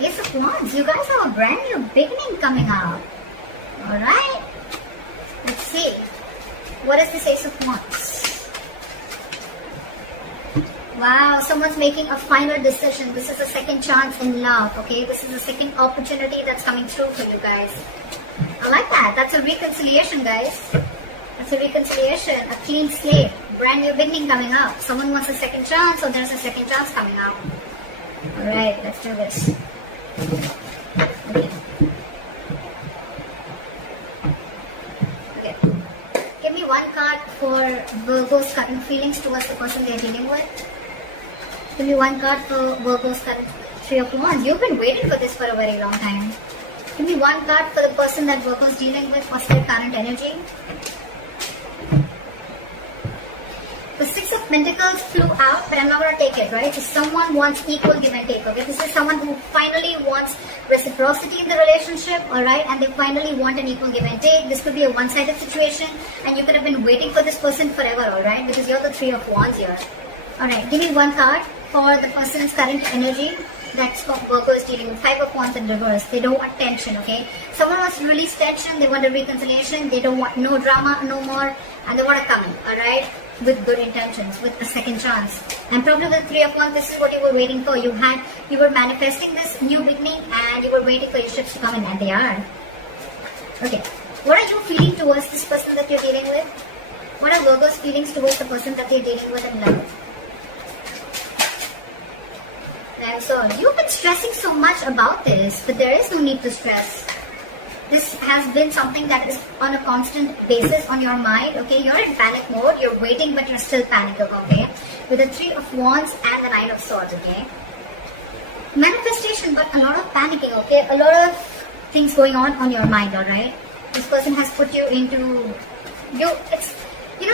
Ace of Wands. You guys have a brand new beginning coming out. Alright. Let's see. What is this Ace of Wands? Wow, someone's making a final decision. This is a second chance in love, okay? This is a second opportunity that's coming through for you guys. I like that. That's a reconciliation, guys. That's a reconciliation, a clean slate, brand new beginning coming up. Someone wants a second chance, so there's a second chance coming out. Alright, let's do this. Okay. Give me one card for Virgo's current feelings towards the person they're dealing with. Give me one card for Virgo's current Three of Wands. You've been waiting for this for a very long time. Give me one card for the person that Virgo's dealing with. What's their current energy? The Six of Pentacles flew out, but I'm not going to take it, right? So someone wants equal give and take, okay? This is someone who finally wants reciprocity in the relationship, alright? And they finally want an equal give and take. This could be a one-sided situation, and you could have been waiting for this person forever, alright? Because you're the Three of Wands here. Alright, give me one card for the person's current energy. That's what Virgo is dealing with. Five of Wands in reverse. They don't want tension, okay? Someone wants to release tension. They want a reconciliation. They don't want no drama, no more. And they want to come in, alright? With good intentions, with a second chance. And probably with Three of Wands, this is what you were waiting for. You were manifesting this new beginning and you were waiting for your ships to come in, and they are. Okay. What are you feeling towards this person that you're dealing with? What are Virgo's feelings towards the person that they're dealing with in love? And so, you've been stressing so much about this, but there is no need to stress. This has been something that is on a constant basis on your mind, okay? You're in panic mode, you're waiting, but you're still panicking, okay? With the Three of Wands and the Nine of Swords, okay? Manifestation, but a lot of panicking, okay? A lot of things going on your mind, alright? This person has put you into...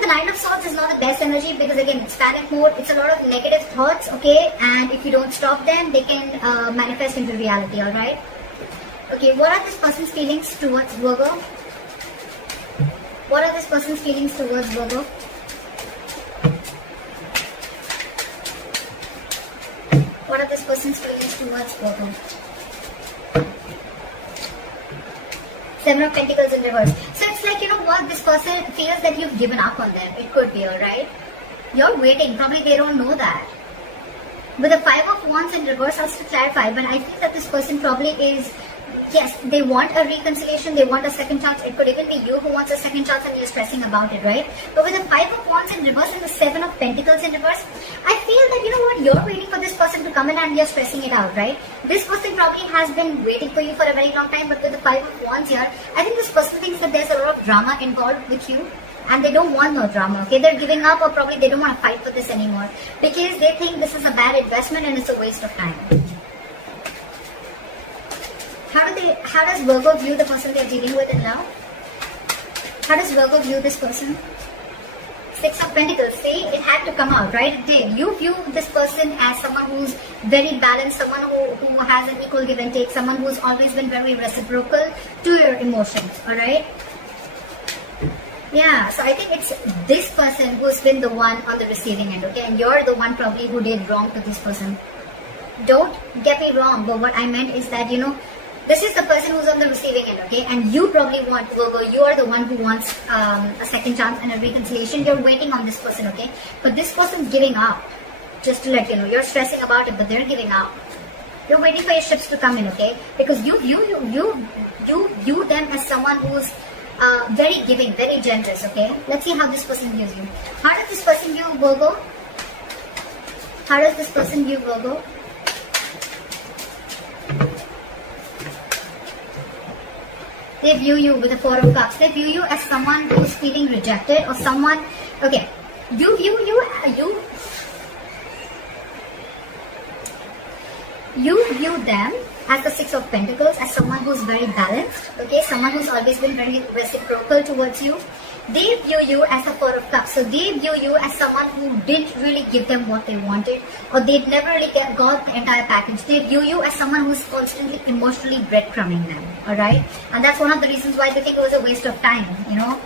the Nine of Swords is not the best energy because again, it's panic mode, it's a lot of negative thoughts, okay? And if you don't stop them, they can manifest into reality, alright? Okay, what are this person's feelings towards Virgo? What are this person's feelings towards Virgo? What are this person's feelings towards Virgo? Seven of Pentacles in reverse. So it's like, you know what, this person feels that you've given up on them. It could be, alright? You're waiting. Probably they don't know that. With the Five of Wands in reverse, I have to clarify, but I think that this person probably is... Yes, they want a reconciliation, they want a second chance. It could even be you who wants a second chance and you're stressing about it, right? But with the Five of Wands in reverse and the Seven of Pentacles in reverse, I feel that, you know what, you're waiting for this person to come in and you're stressing it out, right? This person probably has been waiting for you for a very long time, but with the Five of Wands here, I think this person thinks that there's a lot of drama involved with you. And they don't want no drama, okay? They're giving up, or probably they don't want to fight for this anymore. Because they think this is a bad investment and it's a waste of time. How does Virgo view the person they're dealing with in love? How does Virgo view this person? Six of Pentacles. See, it had to come out, right? It did. You view this person as someone who's very balanced, someone who has an equal give and take, someone who's always been very reciprocal to your emotions, alright? Yeah, so I think it's this person who's been the one on the receiving end, okay? And you're the one probably who did wrong to this person. Don't get me wrong, but what I meant is that, you know, this is the person who's on the receiving end, okay? And you probably want, Virgo, you are the one who wants a second chance and a reconciliation. You're waiting on this person, okay? But this person's giving up. Just to let you know, you're stressing about it, but they're giving up. You're waiting for your ships to come in, okay? Because you view them as someone who's very giving, very generous, okay? Let's see how this person views you. How does this person view Virgo? How does this person view Virgo? They view you with the Four of Cups. They view you as someone who's feeling rejected or someone... Okay, you view them as the Six of Pentacles, as someone who's very balanced, okay? Someone who's always been very reciprocal towards you. They view you as a Four of Cups. So they view you as someone who didn't really give them what they wanted, or they'd never really got the entire package. They view you as someone who's constantly emotionally breadcrumbing them, alright? And that's one of the reasons why they think it was a waste of time, you know?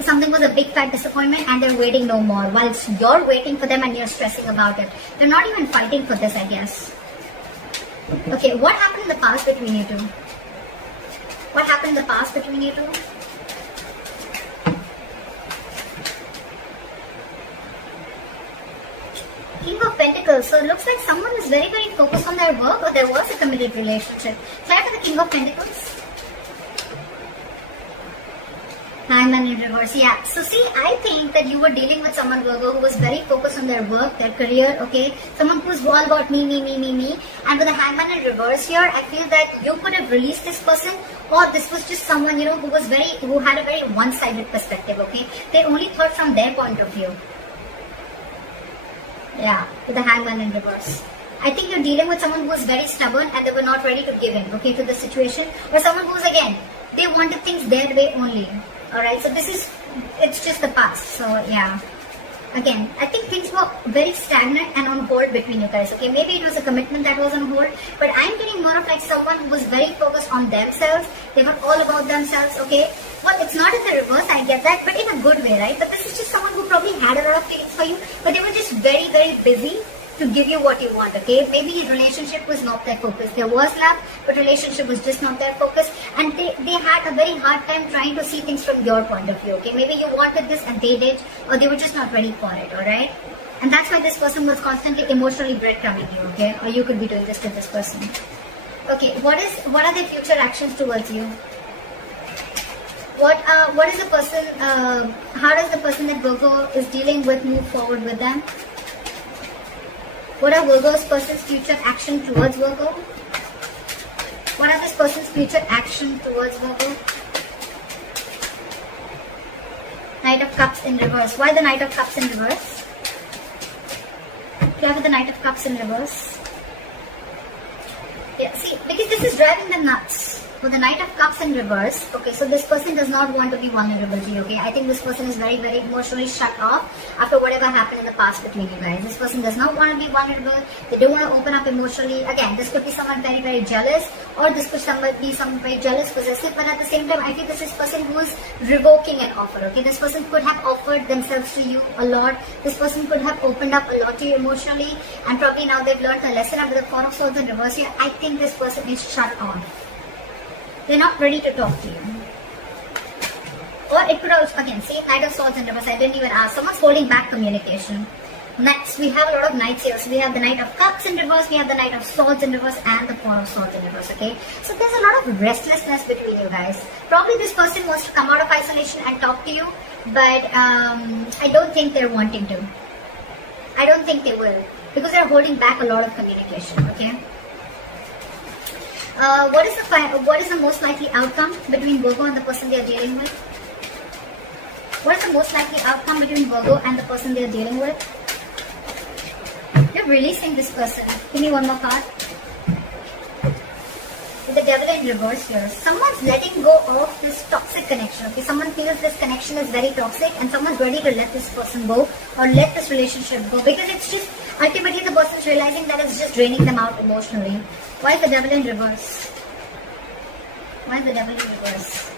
Something was a big fat disappointment and they're waiting no more, whilst you're waiting for them and you're stressing about it. They're not even fighting for this, I guess. Okay, what happened in the past between you two? What happened in the past between you two? King of Pentacles. So it looks like someone is very, very focused on their work, or there was a committed relationship. Try for the King of Pentacles. Hangman in reverse. Yeah. So see, I think that you were dealing with someone, Virgo, who was very focused on their work, their career, okay? Someone who's all about me. And with the Hangman in reverse here, I feel that you could have released this person, or this was just someone, who had a very one-sided perspective, okay? They only thought from their point of view. Yeah, with the Hangman in reverse. I think you're dealing with someone who was very stubborn and they were not ready to give in, okay, to the situation. Or someone who's, again, they wanted things their way only. Alright, so it's just the past. So, yeah. Again, I think things were very stagnant and on hold between you guys, okay? Maybe it was a commitment that was on hold, but I'm getting more of like someone who was very focused on themselves. They were all about themselves, okay? Well, it's not in the reverse, I get that, but in a good way, right? But this is just someone who probably had a lot of feelings for you, but they were just very, very busy to give you what you want, okay? Maybe your relationship was not their focus. There was love, but relationship was just not their focus, and they had a very hard time trying to see things from your point of view, okay? Maybe you wanted this and they did, or they were just not ready for it, alright? And that's why this person was constantly emotionally breadcrumbing you, okay? Or you could be doing this to this person. Okay, what are their future actions towards you? What is the person, how does the person that Virgo is dealing with move forward with them? What are Virgo's person's future action towards Virgo? What are this person's future action towards Virgo? Knight of Cups in reverse. Why the Knight of Cups in reverse? Why the Knight of Cups in reverse? Yeah, see, because this is driving them nuts. With the Knight of Cups in reverse, okay, so this person does not want to be vulnerable to you, okay? I think this person is very, very emotionally shut off after whatever happened in the past between you guys. This person does not want to be vulnerable. They don't want to open up emotionally. Again, this could be someone very, very jealous, or this could be someone very jealous, possessive, but at the same time, I think this is person who is revoking an offer, okay? This person could have offered themselves to you a lot. This person could have opened up a lot to you emotionally, and probably now they've learned a lesson. After the Four of Swords in reverse here, I think this person is shut off. They're not ready to talk to you. Or it could also, again, see, Knight of Swords in reverse, I didn't even ask. Someone's holding back communication. Next, we have a lot of Knights here. So we have the Knight of Cups in reverse, we have the Knight of Swords in reverse, and the Four of Swords in reverse, okay? So there's a lot of restlessness between you guys. Probably this person wants to come out of isolation and talk to you, but I don't think they're wanting to. I don't think they will, because they're holding back a lot of communication, okay? What is the most likely outcome between Virgo and the person they are dealing with? What is the most likely outcome between Virgo and the person they are dealing with? You're releasing this person. Give me one more card. With the Devil in reverse here. Someone's letting go of this toxic connection. Okay, someone feels this connection is very toxic and someone's ready to let this person go or let this relationship go, because it's just ultimately the person's realizing that it's just draining them out emotionally. Why is the Devil in reverse? Why is the Devil in reverse?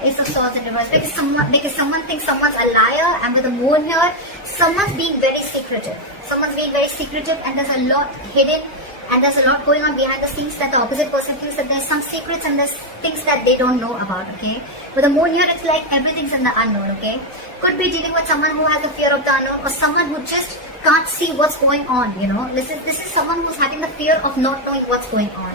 Ace of Swords in reverse. Because someone thinks someone's a liar, and with the Moon here, someone's being very secretive. Someone's being very secretive, and there's a lot hidden, and there's a lot going on behind the scenes that the opposite person feels that there's some secrets and there's things that they don't know about, okay? With the Moon here, it's like everything's in the unknown, okay? Could be dealing with someone who has a fear of the unknown, or someone who just can't see what's going on, you know? This is someone who's having the fear of not knowing what's going on,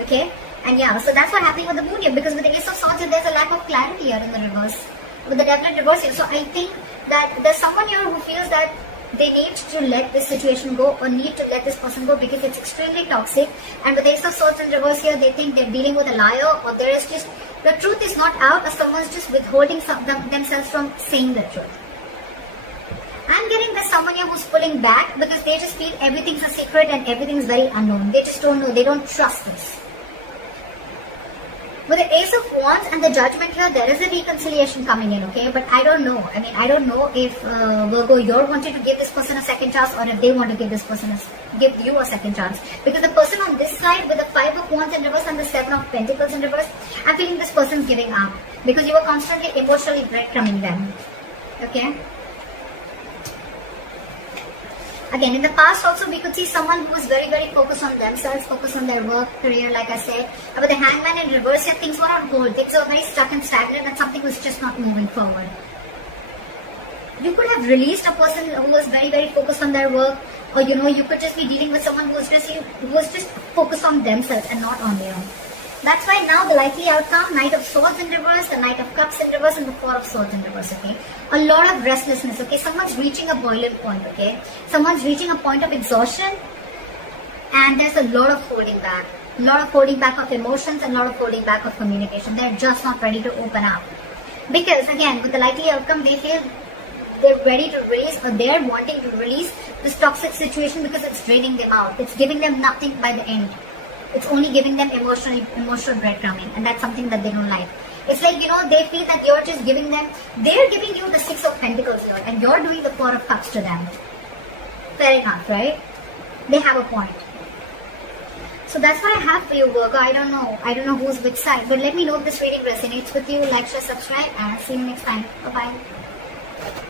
okay? And yeah, so that's what's happening with the Moon here, because with the Ace of Swords here, there's a lack of clarity here in the reverse. With the Devil in reverse here, so I think that there's someone here who feels that they need to let this situation go, or need to let this person go, because it's extremely toxic. And with the Ace of Swords in reverse here, they think they're dealing with a liar, or there is just, the truth is not out, or someone's just withholding themselves from saying the truth. I'm getting there's someone here who's pulling back because they just feel everything's a secret and everything's very unknown. They just don't know, they don't trust this. With the Ace of Wands and the Judgment here, there is a reconciliation coming in, okay? But I don't know. I mean, I don't know if Virgo, you're wanting to give this person a second chance, or if they want to give this person give you a second chance. Because the person on this side with the Five of Wands in reverse and the Seven of Pentacles in reverse, I'm feeling this person's giving up because you were constantly emotionally breadcrumbing them, okay? Again, in the past also we could see someone who was very, very focused on themselves, focused on their work, career, like I said. But the hangman in reverse here, things were on hold. Things were very stuck and stagnant and something was just not moving forward. You could have released a person who was very, very focused on their work, or you could just be dealing with someone who was just focused on themselves and not on you. That's why now the likely outcome, Knight of Swords in reverse, the Knight of Cups in reverse, and the Four of Swords in reverse, okay? A lot of restlessness, okay? Someone's reaching a boiling point, okay? Someone's reaching a point of exhaustion, and there's a lot of holding back. A lot of holding back of emotions and a lot of holding back of communication. They're just not ready to open up. Because, again, with the likely outcome, they feel they're ready to release, or they're wanting to release this toxic situation because it's draining them out. It's giving them nothing by the end. It's only giving them emotional breadcrumbing, and that's something that they don't like. It's like, they feel that you're just giving them, they're giving you the Six of Pentacles here, and you're doing the Four of Cups to them. Fair enough, right? They have a point. So that's what I have for you, Virgo. I don't know who's which side, but let me know if this reading resonates with you. Like, share, subscribe, and see you next time. Bye-bye.